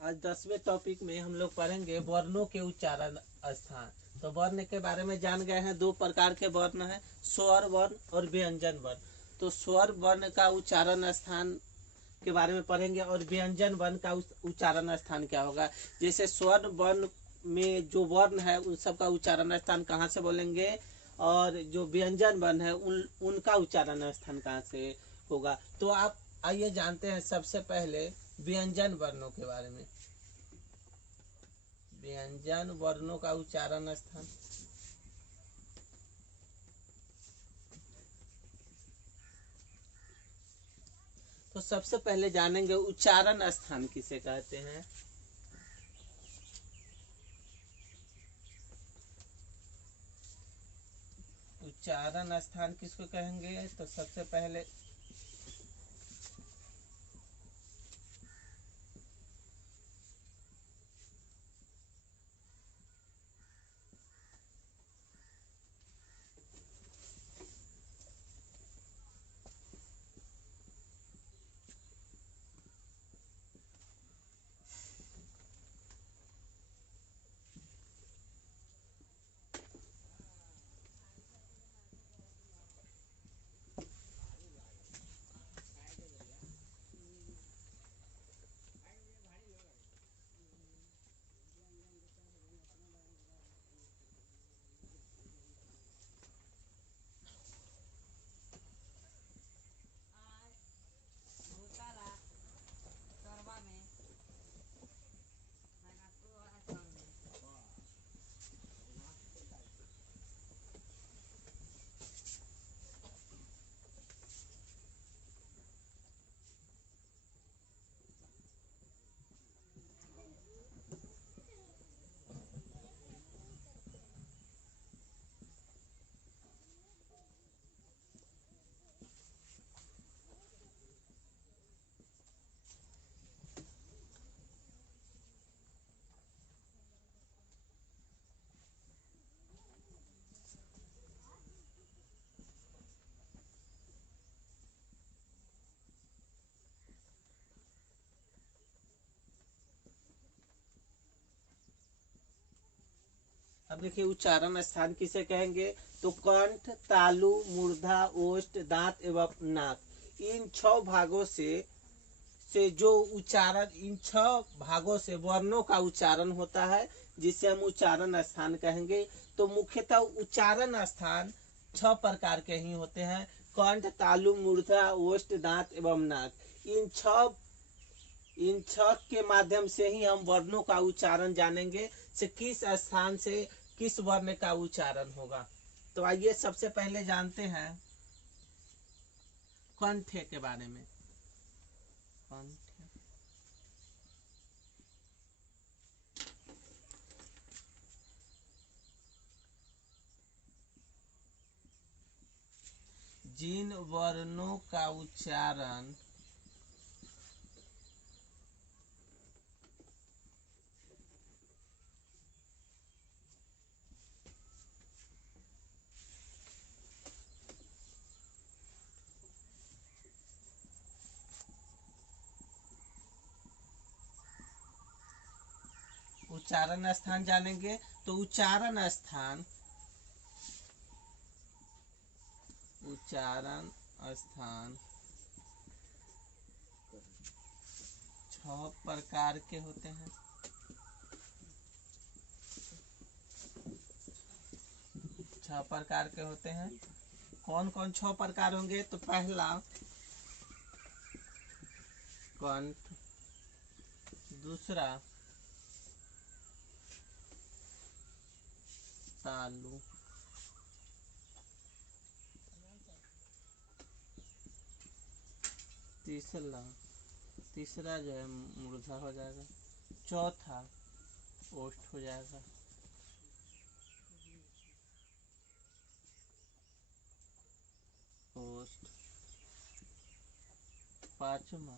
आज 10वें टॉपिक में हम लोग पढ़ेंगे वर्णों के उच्चारण स्थान। तो वर्ण के बारे में जान गए हैं, दो प्रकार के वर्ण हैं, स्वर वर्ण और व्यंजन वर्ण। तो स्वर वर्ण का उच्चारण स्थान के बारे में पढ़ेंगे और व्यंजन वर्ण का उच्चारण स्थान क्या होगा। जैसे स्वर वर्ण में जो वर्ण है उन सब का उच्चारण स्थान कहाँ से बोलेंगे, और जो व्यंजन वर्ण है उनका उच्चारण स्थान कहाँ से होगा। तो आप आइए जानते हैं सबसे पहले व्यंजन वर्णों के बारे में। व्यंजन वर्णों का उच्चारण स्थान, तो सबसे पहले जानेंगे उच्चारण स्थान किसे कहते हैं। उच्चारण स्थान किसको कहेंगे, तो सबसे पहले अब देखिए उच्चारण स्थान किसे कहेंगे, तो कंठ, तालु, मूर्धा, ओष्ठ, दांत एवं नाक, इन 6 भागों से जो उच्चारण, इन 6 भागों से वर्णों का उच्चारण होता है, जिसे हम उच्चारण स्थान कहेंगे। तो मुख्यतः उच्चारण स्थान 6 प्रकार के ही होते हैं, कंठ, तालु, मूर्धा, ओष्ठ, दांत एवं नाक। इन छह के माध्यम से ही हम वर्णों का उच्चारण जानेंगे, से किस स्थान से किस वर्ण का उच्चारण होगा। तो आइए सबसे पहले जानते हैं कंठ के बारे में। कंठ, जिन वर्णों का उच्चारण उच्चारण स्थान जानेंगे। तो उच्चारण स्थान 6 प्रकार के होते हैं। 6 प्रकार के होते हैं। कौन कौन 6 प्रकार होंगे, तो पहला कंठ, दूसरा तालु, तीसरा जो है मूर्धा हो जाएगा, चौथा ओष्ठ हो जाएगा, ओष्ठ, पांचवा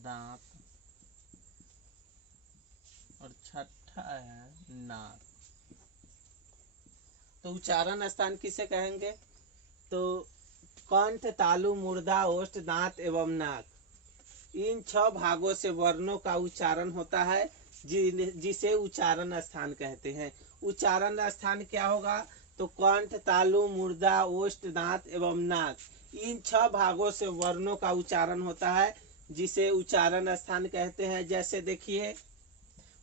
दांत, और छठा है नाक। तो उच्चारण स्थान किसे कहेंगे, तो कंठ, तालु, मूर्धा, ओष्ठ, दांत एवं नाक, इन 6 भागों से वर्णों का उच्चारण होता है, जिसे उच्चारण स्थान कहते हैं। उच्चारण स्थान क्या होगा? तो कंठ, तालु, मूर्धा, ओष्ठ, दांत एवं नाक, इन 6 भागों से वर्णों का उच्चारण होता है, जिसे उच्चारण स्थान कहते हैं। जैसे देखिए,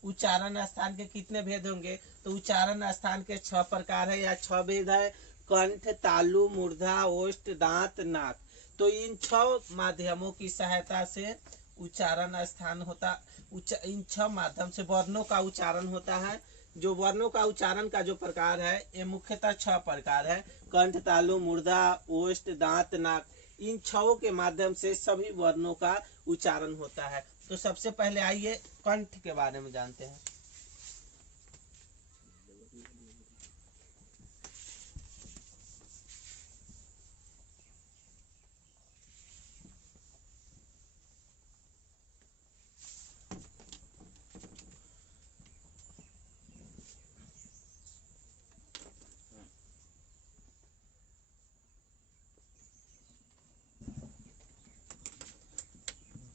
उच्चारण स्थान के कितने भेद होंगे? तो उच्चारण स्थान के 6 प्रकार है या 6 भेद है। कंठ, तालु, मूर्धा, ओष्ठ, दांत, नाक। तो इन 6 माध्यमों की सहायता से उच्चारण स्थान होता, इन 6 माध्यम से वर्णों का उच्चारण होता है। जो वर्णों का उच्चारण का जो प्रकार है, ये मुख्यतः 6 प्रकार है। कंठ, तालु, मूर्धा, ओष्ठ, दांत, नाक, इन 6 के माध्यम से सभी वर्णों का उच्चारण होता है। तो सबसे पहले आइए कंठ के बारे में जानते हैं।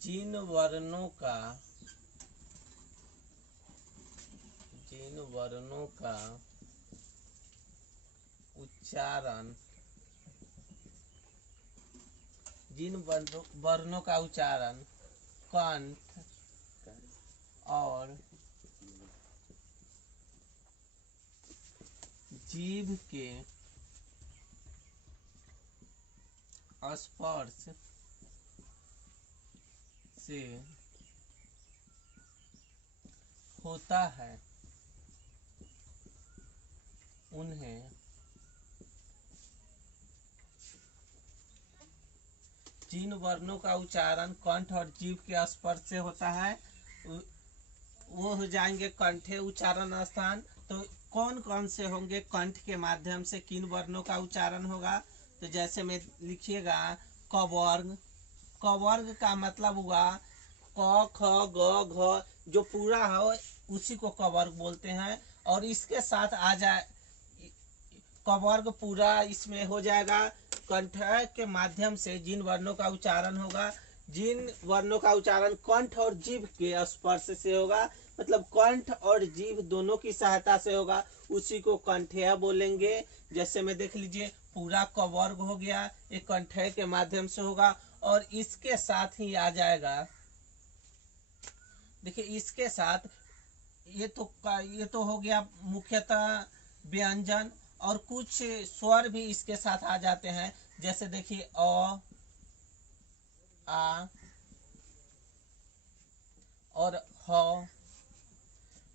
जिन वर्णों का उच्चारण कंठ और जीभ के स्पर्श से होता है, उन्हें जिन वर्णों का उच्चारण कंठ और जीभ के स्पर्श से होता है, वो हो जाएंगे कंठे उच्चारण स्थान। तो कौन कौन से होंगे? कंठ के माध्यम से किन वर्णों का उच्चारण होगा? तो जैसे में लिखिएगा, कवर्ग। कवर्ग का मतलब हुआ क, ख, ग, घ, जो पूरा है उसी को कवर्ग बोलते हैं। और इसके साथ आ जाए कवर्ग पूरा इसमें हो जाएगा। कंठ के माध्यम से जिन वर्णों का उच्चारण होगा, जिन वर्णों का उच्चारण कंठ और जीभ के स्पर्श से होगा, मतलब कंठ और जीभ दोनों की सहायता से होगा, उसी को कंठेय बोलेंगे। जैसे में देख लीजिए, पूरा कवर्ग हो गया, ये कंठेय के माध्यम से होगा। और इसके साथ ही आ जाएगा, देखिए इसके साथ ये तो हो गया मुख्यतः व्यंजन, और कुछ स्वर भी इसके साथ आ जाते हैं। जैसे देखिए अ, आ और ह,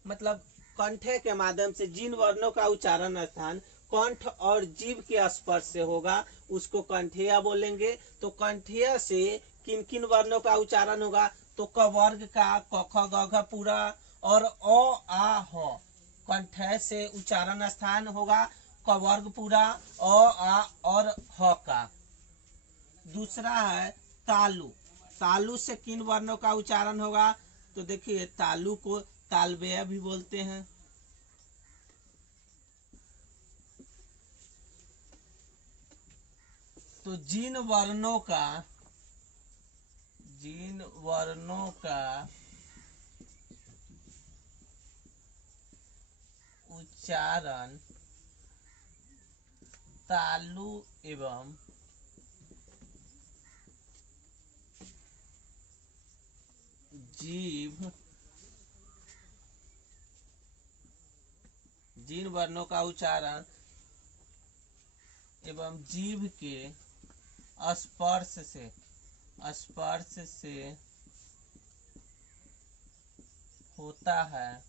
मतलब कंठे के माध्यम से जिन वर्णों का उच्चारण स्थान कंठ और जीभ के स्पर्श से होगा, उसको कंठेय बोलेंगे। तो कंठेय से किन किन वर्णों का उच्चारण होगा? तो कवर्ग का क, ख, ग, घ पूरा, और अ, आ, ह। कंठेय से उच्चारण स्थान होगा कवर्ग पूरा, अ, आ और ह का। दूसरा है तालु। तालु से किन वर्णों का उच्चारण होगा? तो देखिए, तालु को तालव्य भी बोलते हैं। तो जिन वर्णों का उच्चारण तालु एवं जीभ, जिन वर्णों का उच्चारण एवं जीभ के स्पर्श से होता है,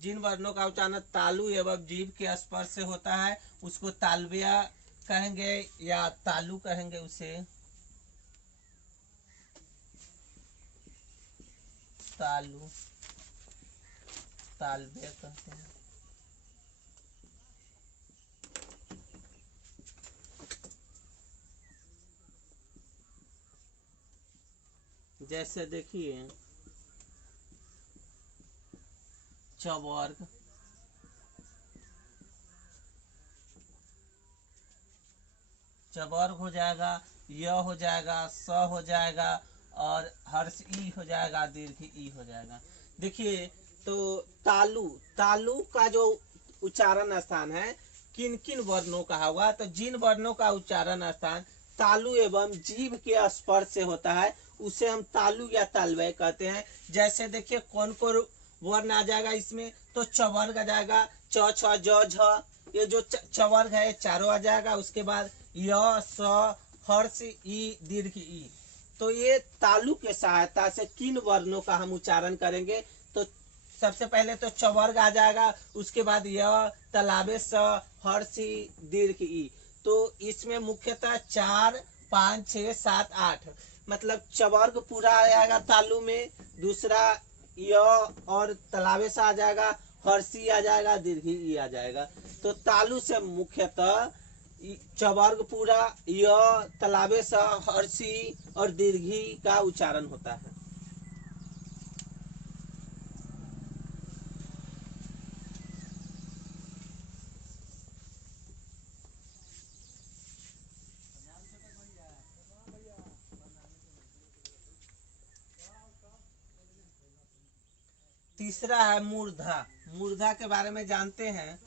जिन वर्णों का उच्चारण तालु एवं जीभ के स्पर्श से होता है, उसको तालव्य कहेंगे या तालु कहेंगे। उसे तालव्य कहते हैं। जैसे देखिए, चवर्ग, चवर्ग हो जाएगा, य हो जाएगा, स हो जाएगा, और हर्ष ई हो जाएगा, दीर्घ ई हो जाएगा। देखिए, तो तालु, तालु का जो उच्चारण स्थान है किन किन वर्णों का होगा, तो जिन वर्णों का उच्चारण स्थान तालु एवं जीभ के स्पर्श से होता है उसे हम तालु या तालव्य कहते हैं। जैसे देखिए कौन कौन वर्ण आ जाएगा इसमें, तो चवर्ग आ जाएगा, च छ ज झ, ये जो चवर्ग है चारों आ जाएगा। उसके बाद य स हर्ष ई दीर्घ ई। तो ये तालु के सहायता से किन वर्णों का हम उच्चारण करेंगे, तो सबसे पहले तो चवर्ग आ जाएगा, उसके बाद य, तलाबे स, हर्षी दीर्घ ई। तो इसमें मुख्यतः 4 5 6 7 8 मतलब चवर्ग पूरा आ जाएगा तालु में, दूसरा य और तलाबे सा आ जाएगा, हर्षी आ जाएगा, दीर्घी ई आ जाएगा। तो तालु से मुख्यतः चवर्ग पूरा, य, तलाबे सा, हर्षी और दीर्घी का उच्चारण होता है। तीसरा है मूर्धा। मूर्धा के बारे में जानते हैं।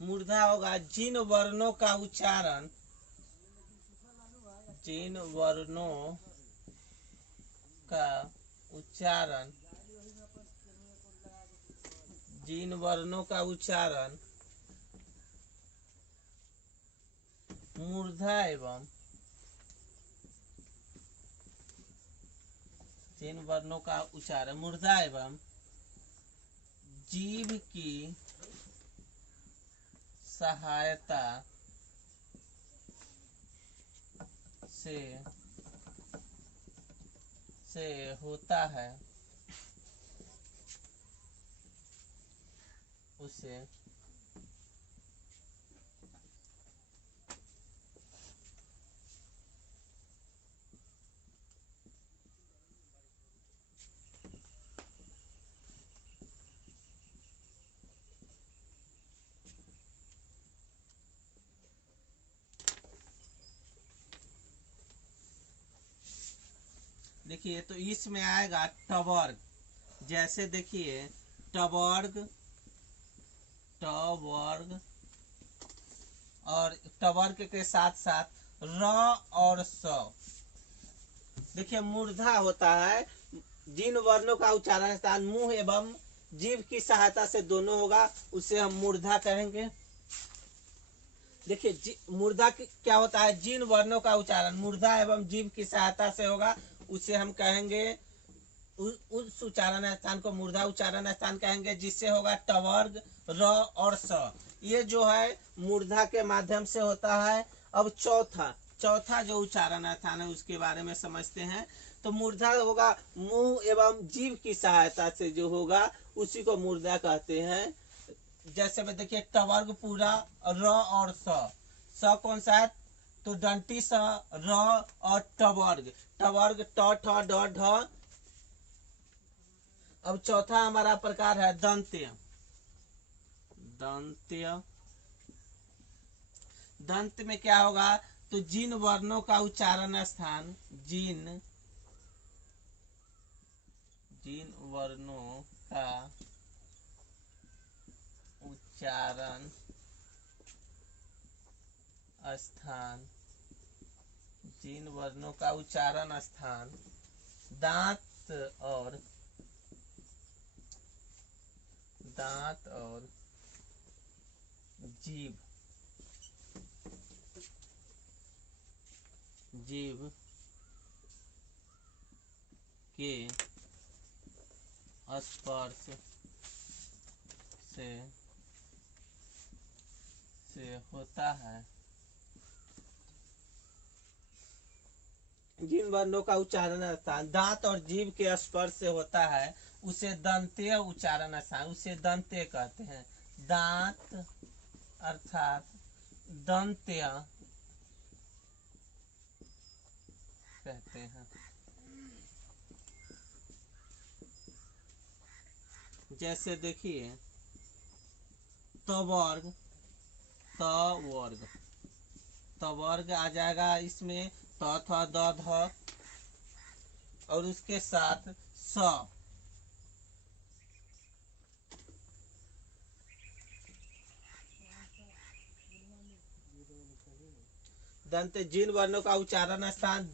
मूर्धा होगा जिन वर्णों का उच्चारण, जिन वर्णों का उच्चारण, जिन वर्णों का उच्चारण मूर्धा एवं, जिन वर्णों का उच्चारण मूर्धा एवं जीभ की सहायता से होता है उसे देखिए, तो इसमें आएगा टवर्ग। जैसे देखिए टवर्ग, टवर्ग और टवर्ग के साथ साथ र और स। देखिए मूर्धा होता है जिन वर्णों का उच्चारण स्थान मुंह एवं जीभ की सहायता से दोनों होगा उसे हम मूर्धा कहेंगे। देखिए मूर्धा क्या होता है, जिन वर्णों का उच्चारण मूर्धा एवं जीभ की सहायता से होगा उसे हम कहेंगे, उस उच्चारण स्थान को मूर्धा उच्चारण स्थान कहेंगे, जिससे होगा टवर्ग, र और स। ये जो है मूर्धा के माध्यम से होता है। अब चौथा जो उच्चारण स्थान है उसके बारे में समझते हैं। तो मूर्धा होगा मुंह एवं जीभ की सहायता से जो होगा उसी को मूर्धा कहते हैं। जैसे में देखिए टवर्ग पूरा, र और स कौन सा है, तो दंती स, र और टवर्ग, टवर्ग ट ठ ड ढ। अब चौथा हमारा प्रकार है दंत्य। दंत्य, दंत में क्या होगा, तो जिन वर्णों का उच्चारण स्थान, जिन वर्णों का उच्चारण स्थान, जिन वर्णों का उच्चारण स्थान दांत और जीभ के स्पर्श से होता है। जिन वर्णों का उच्चारण स्थान दांत और जीभ के स्पर्श से होता है उसे दंत्य उच्चारण स्थान, उसे दंत्य कहते हैं। दांत अर्थात दंत्य कहते हैं। जैसे देखिए टवर्ग, त वर्ग, त वर्ग आ जाएगा इसमें, त थ द ध, और उसके साथ स, दंत जिन वर्णों का उच्चारण स्थान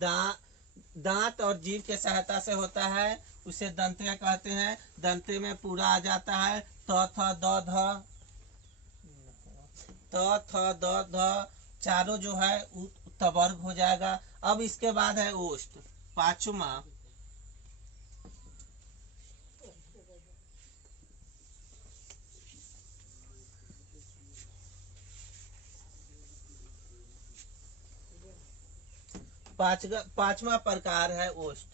दांत और जीभ के सहायता से होता है उसे दंत्य कहते हैं। दंत्य में पूरा आ जाता है त थ द ध, त थ द ध, चारों जो है तवर्ग हो जाएगा। अब इसके बाद है ओष्ठ, पांचवा, पांचवा प्रकार है ओष्ठ।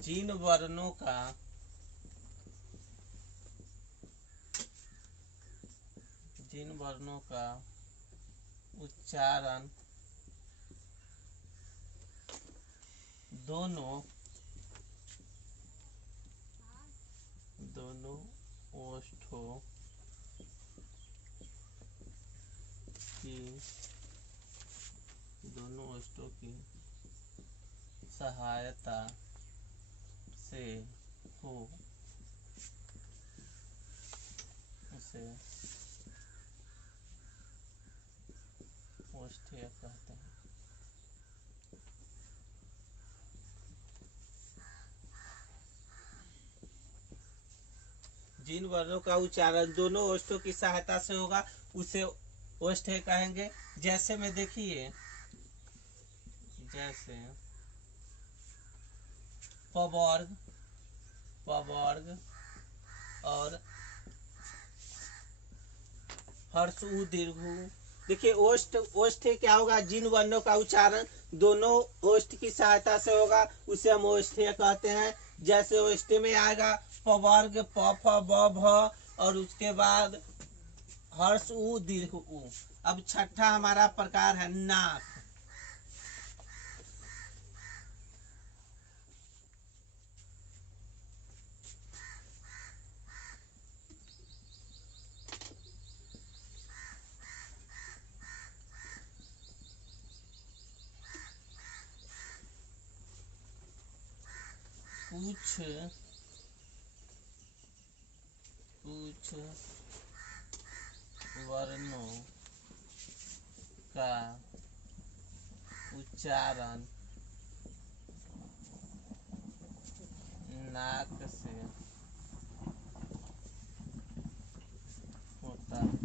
जिन वर्णों का उच्चारण दोनों ओष्ठों की सहायता से हो उसे ओष्ठ्य कहते हैं। जिन वर्णों का उच्चारण दोनों ओष्ठों की सहायता से होगा उसे ओष्ठ्य कहेंगे। जैसे में देखिए, जैसे पवर्ग, पवर्ग और हर्ष उ दीर्घ। देखिए ओष्ठ क्या होगा, जिन वर्णों का उच्चारण दोनों ओष्ठ की सहायता से होगा उसे हम ओष्ठ्य कहते हैं। जैसे ओष्ठ में आएगा पवर्ग प फ ब भ, और उसके बाद हर्ष उ दीर्घ उ। अब छठा हमारा प्रकार है नाक। कुछ वर्णों का उच्चारण नाक से होता है।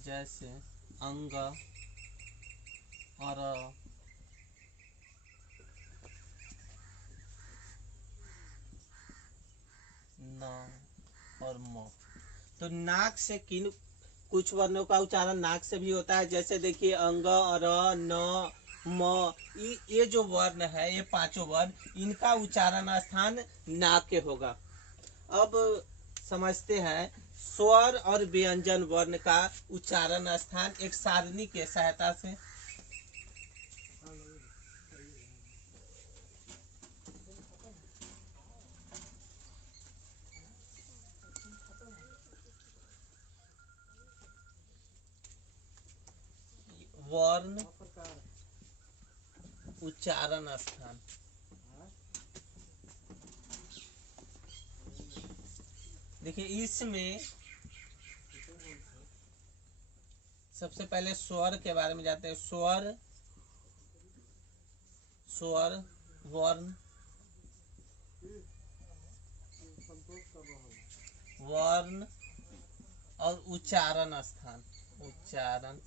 जैसे अंग, और न और म। तो नाक से किन कुछ वर्णों का उच्चारण नाक से भी होता है। जैसे देखिए अंग, और न, म, ये जो वर्ण है, ये पांचों वर्ण, इनका उच्चारण स्थान नाक के होगा। अब समझते हैं स्वर और व्यंजन वर्ण का उच्चारण स्थान एक सारणी के सहायता से। वर्ण उच्चारण स्थान, देखिए इसमें सबसे पहले स्वर के बारे में जाते हैं। स्वर, स्वर वर्ण, वर्ण और उच्चारण स्थान, उच्चारण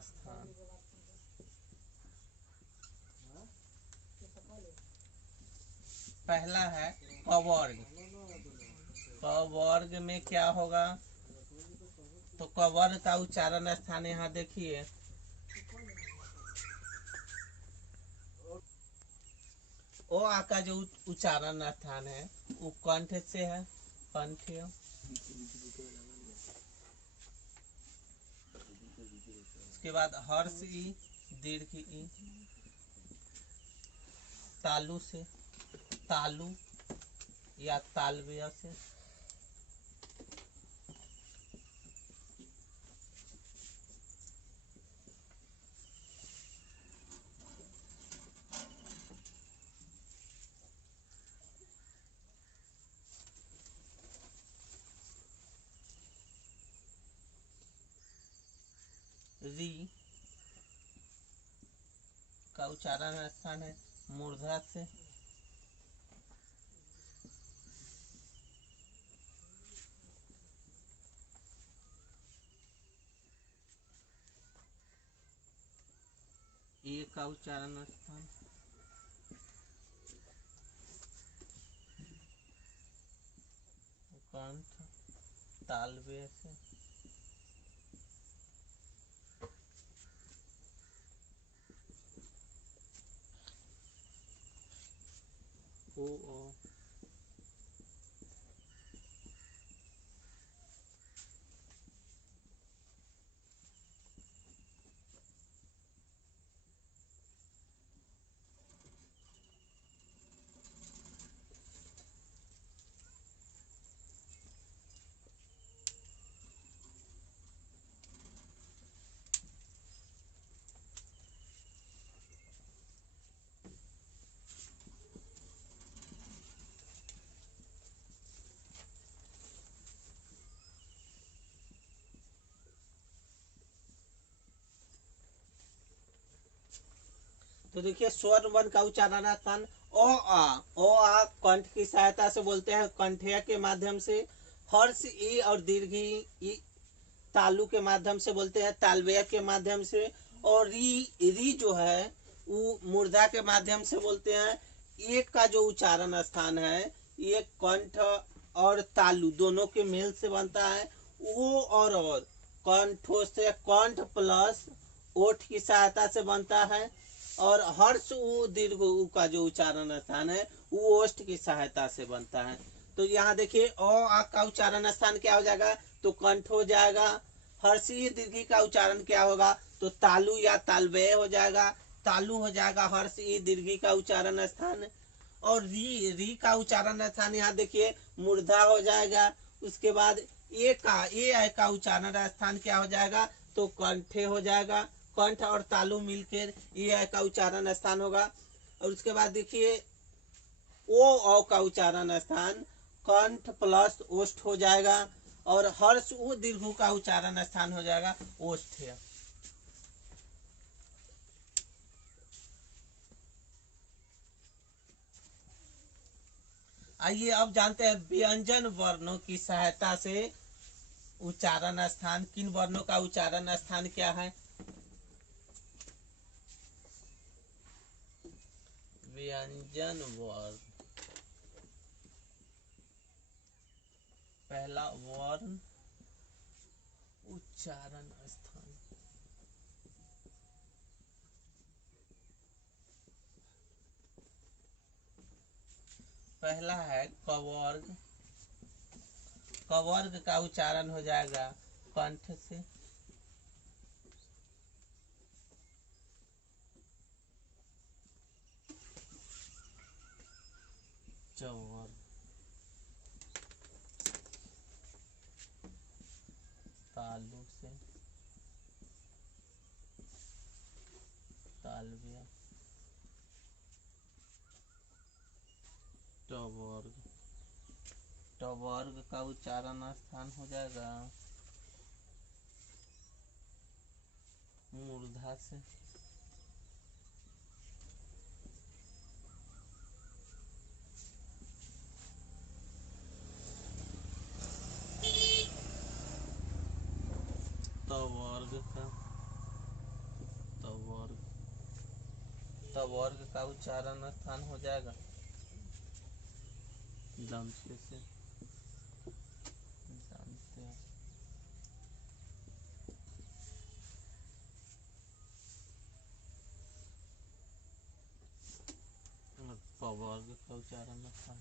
स्थान। पहला है कवर्ग। कवर्ग में क्या होगा, तो कवर्ग का उच्चारण स्थान यहाँ देखिए, ओ आ का जो उच्चारण स्थान है वो कंठ से है, कंठ। उसके बाद हर्ष ई, दीर्घ ई, तालु से, तालु या तालव्य से, री का उच्चारण स्थान है मूर्धा से, ए का उच्चारण स्थान कंठ, तालव्य से, ओ ओ, तो देखिए स्वर वर्ण का उच्चारण स्थान ओ आ कंठ की सहायता से बोलते हैं, कंठिया के माध्यम से। हर्ष ई और दीर्घ ई तालु के माध्यम से बोलते हैं, तालव्य के माध्यम से। और री जो है वो मूर्धा के माध्यम से बोलते हैं। एक का जो उच्चारण स्थान है ये कंठ और तालु दोनों के मेल से बनता है। ओ और कंठों से, कंठ प्लस ओठ की सहायता से बनता है। और हर्ष उ दीर्घ उ का जो उच्चारण स्थान है वो ओष्ठ की सहायता से बनता है। तो यहाँ देखिए अ आ का उच्चारण स्थान क्या हो जाएगा, तो कंठ हो जाएगा। हर्षी दीर्घी का उच्चारण क्या होगा, तो तालु या तालव्य हो जाएगा, तालु हो जाएगा हर्षी दीर्घी का उच्चारण स्थान। और री का उच्चारण स्थान यहाँ देखिए मूर्धा हो जाएगा। उसके बाद ए का उच्चारण स्थान क्या हो जाएगा, तो कंठे हो जाएगा। कंठ और तालु मिलकर ए का उच्चारण स्थान होगा। और उसके बाद देखिए ओ का उच्चारण स्थान कंठ प्लस ओष्ठ हो जाएगा। और हर्ष उ दीर्घ का उच्चारण स्थान हो जाएगा ओष्ठ। आइए अब जानते हैं व्यंजन वर्णों की सहायता से उच्चारण स्थान, किन वर्णों का उच्चारण स्थान क्या है। व्यंजन वर्ण, पहला वर्ण उच्चारण स्थान, पहला है कवर्ग। कवर्ग का उच्चारण हो जाएगा कंठ से। चवर्ग, तालु से, तालव्य, टवर्ग। टवर्ग का उच्चारण स्थान हो जाएगा मूर्धा से। तवर्ग का, तवर्ग, तवर्ग का उच्चारण स्थान हो जाएगा दंत से, जानते हैं। पवर्ग उच्चारण स्थान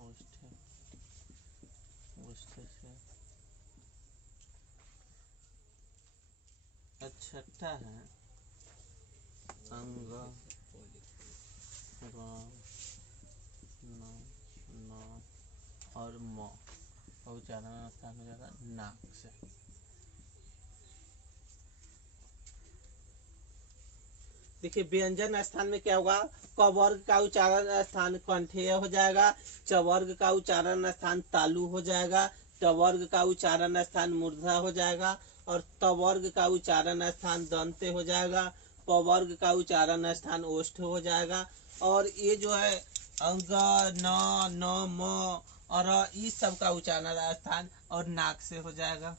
ओष्ठ ओष्ठ से। छठा है अंग न और म का उच्चारण स्थान हो जाएगा नाक से। देखिए व्यंजन स्थान में क्या होगा, क वर्ग का उच्चारण स्थान कंठेय हो जाएगा, च वर्ग का उच्चारण स्थान तालु हो जाएगा, ट वर्ग का उच्चारण स्थान मूर्धा हो जाएगा और त वर्ग का उच्चारण स्थान दंते हो जाएगा, प वर्ग का उच्चारण स्थान ओष्ठ हो जाएगा। और ये जो है अंग न म और इस सब का उच्चारण स्थान और नाक से हो जाएगा।